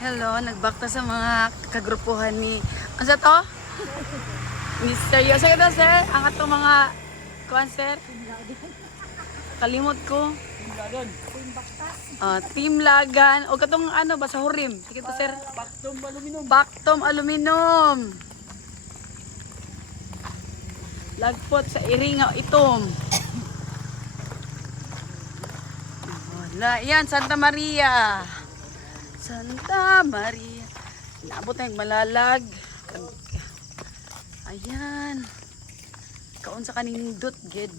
Hello, nagbakta sa mga kagrupuhan ni... Ano sa to? Mister Sa ito, sir? Ang atong mga... Kuan, sir? Kalimot ko. Team Lagan. O katong ano ba sa Hurim? Sige to, sir. Baktom aluminum. Baktom Aluminum. Lagpot sa Iringa Itom. Wala. Yan, Santa Maria. Santa Maria. Naabot na yung malalag. Ayan. Kaon sa kanindot, ged.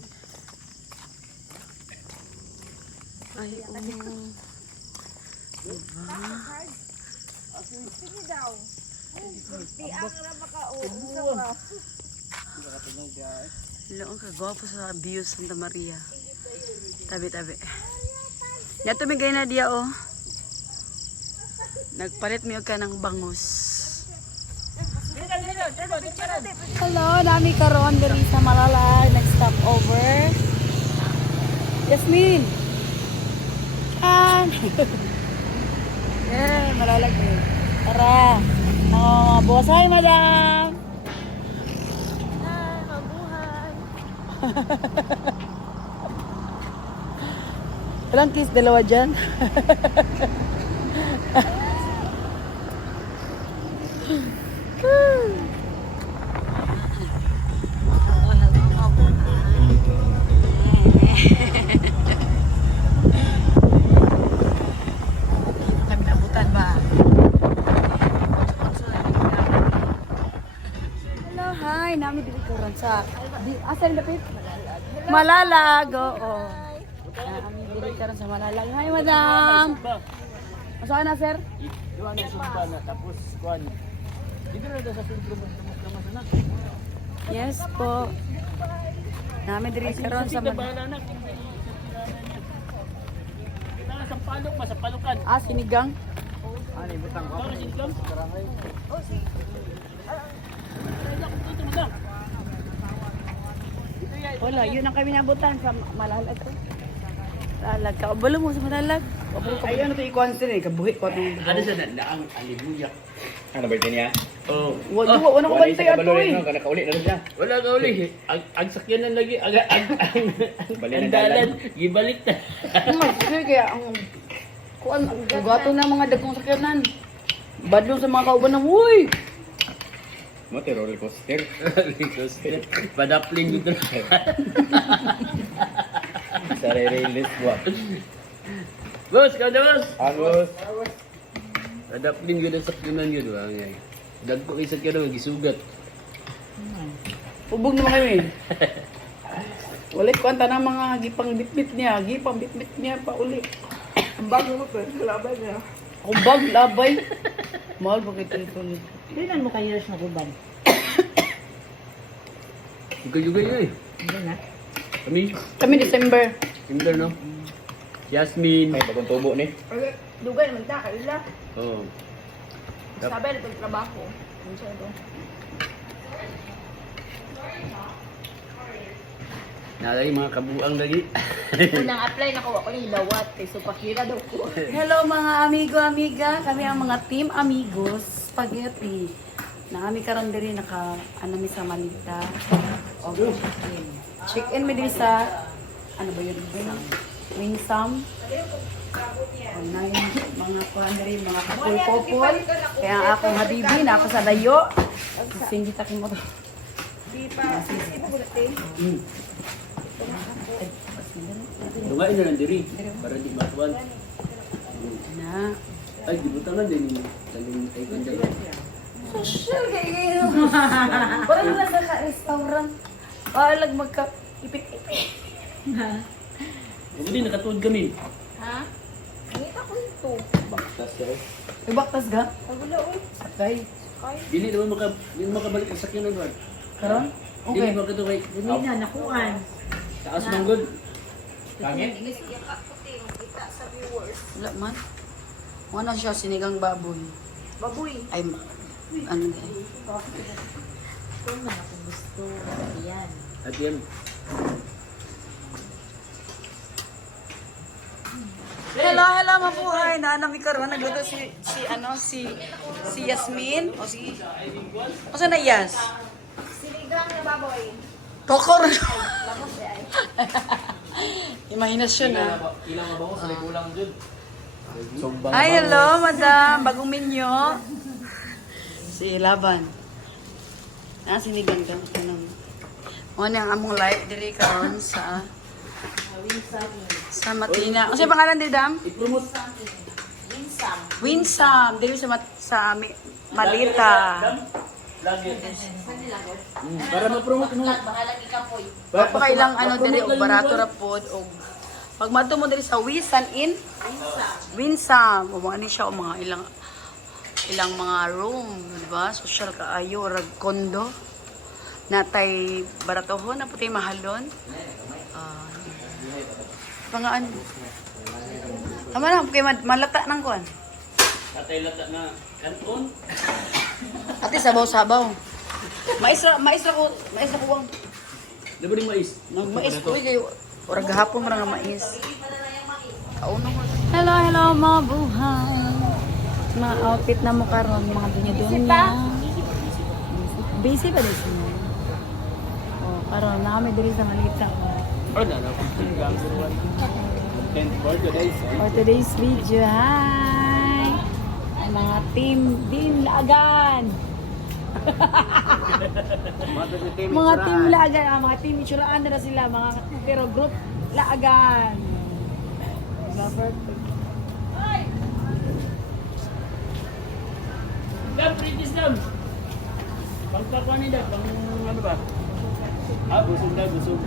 Ay, diba? Sige daw. Tiang na makauusap ka. Hello, ang kagwapo sa views Santa Maria. Tabi-tabi. Yato may gaya na diya, oh. Nagpalit mo ka ng bangus. Hello, nami karon diri sa Malalag. Nag-stop over. Yasmin! Yeah, Malalag eh. Tara! Mga boss. Hi, madam! Mabuhay. Ilang kiss? Dalawa dyan? Kami nabutan ba? Hello, hi. Nami dili karon sa asan dapit? Malalag. Oo. Nami dili karon sa Malalag. Hi, madam. Masaan na, sir? Iwan na sumpa na tapos kuan. Dito na daw sa sentro mo na. Yes po. Nami dili karon sa Malalag. bahala na. Kita na sa palok, sa palukan. Sinigang. Ano butang ko? Para sinigang. Oh, sige. Wala, yun ang kami nabutan sa Malalag. Malalag ka. Balo mo sa Malalag. Ay, ano ito ikuan sila eh, kabuhi ko itong... Ano sa daang alibuyak? Ano ba ito niya? Oh. Wala ko bantay ato eh. Kana kauli na rin siya. Wala ka uli. Ang sakyanan lagi, ang dalan, gibalik na. Mas kaya ang kuan gato na mga dagkong sakyanan. Badlong sa mga kauban ng uy. Mo roller coaster. Padapling dito. Sa release buwan. Boss, kada boss. Agos. Padapling yun ang sakyanan yun. Dagpo kayo sakyanan, gisugat. Ubog naman kami. Ulit ko ang tanang mga gipang bitbit niya. Gipang bitbit niya pa uli. Ang bago mo pero labay niya. Kung bag labay. Mahal ba kayo ito ulit? Dinan mo kayo sa guban. Juga-juga yun eh. Hindi na. Kami December. Timber no? Yasmin. May bagong tubo ni. Dugay naman ta kaila. Oh. Sabi na itong trabaho. Ano siya ito? Nalagi mga kabuang lagi. Unang apply na ko ako yung lawat. Kay supakira daw ko. Hello mga amigo-amiga. Kami ang mga team amigos. Spaghetti. Na kami karon diri naka ano mi sa Malita. Okay. Chicken mi diri sa ano ba yun? Wingsam. Mga kuhan diri mga kapul-popol. Kaya ang akong habibi na ako sa dayo. Hindi takin mo to. Di pa. Sisi mo gulat eh. Tungain na lang diri. Para di matuwan. Na. Ay, gibutangan din. Saling ay kanya. Social kayo. Parang nasa ka-restaurant. Alag magka-ipit-ipit. Huwag din, nakatuod kami. Ha? Ngita ko ito. Baktas ka eh. Ibaktas ga? Pagula uy. Sakay. Kay. Dili naman makabalik ang sakyan na doon. Karon? Dili Okay. makatuway. Dumi na nakuan. Taas mong good. Pangit? Yung kaputi yung kita sa viewers. Wala man. Ano siya, sinigang baboy. Baboy. Ay, ano ba? Kung man ako gusto. Yan. At yan. Pero hello, mabuhay. Naanami karon nagluto si Yasmin o si na Yas? Sinigang na baboy. Tokor. Imahinasyon na. Ilang mabango sa kulang dun. Sumbang Ay, hello, madam. Bagong menu. Si Laban. Sinigang ka. Ano ang among live diri karon sa Matina. Ano siya pangalan diri, dam? i-promote. Winsam. Diri sa Malita. Lagi. Para ma-promote mo. Bahalang ikapoy. Papakailang diri og barato ra pod og pag madto mo diri sa Winsam. O mga siya o mga ilang mga room, di ba? Social kaayo rag kondo. Natay baratohon na puti mahalon. Pangaan. Tama na, kay malata nang kuan. Atay lata na kanton. Ate sabaw-sabaw. Mais ko wang Diba rin mais? mais ko kayo. Ora gahapon man nga mais. Hello mga buhay. Mga outfit na mo karon, mga dunya-dunya. Busy pa din sila. Oh, karon na kami diri sa Malita. Oh, na. For today's video, hi! Ay, mga team Laagan! Mga team Laagan, mga team Itsuraan na sila, pero group Laagan. Perfect. Dam, pritis dam. Pangkakuan ni dam, pang ano ba? Busog.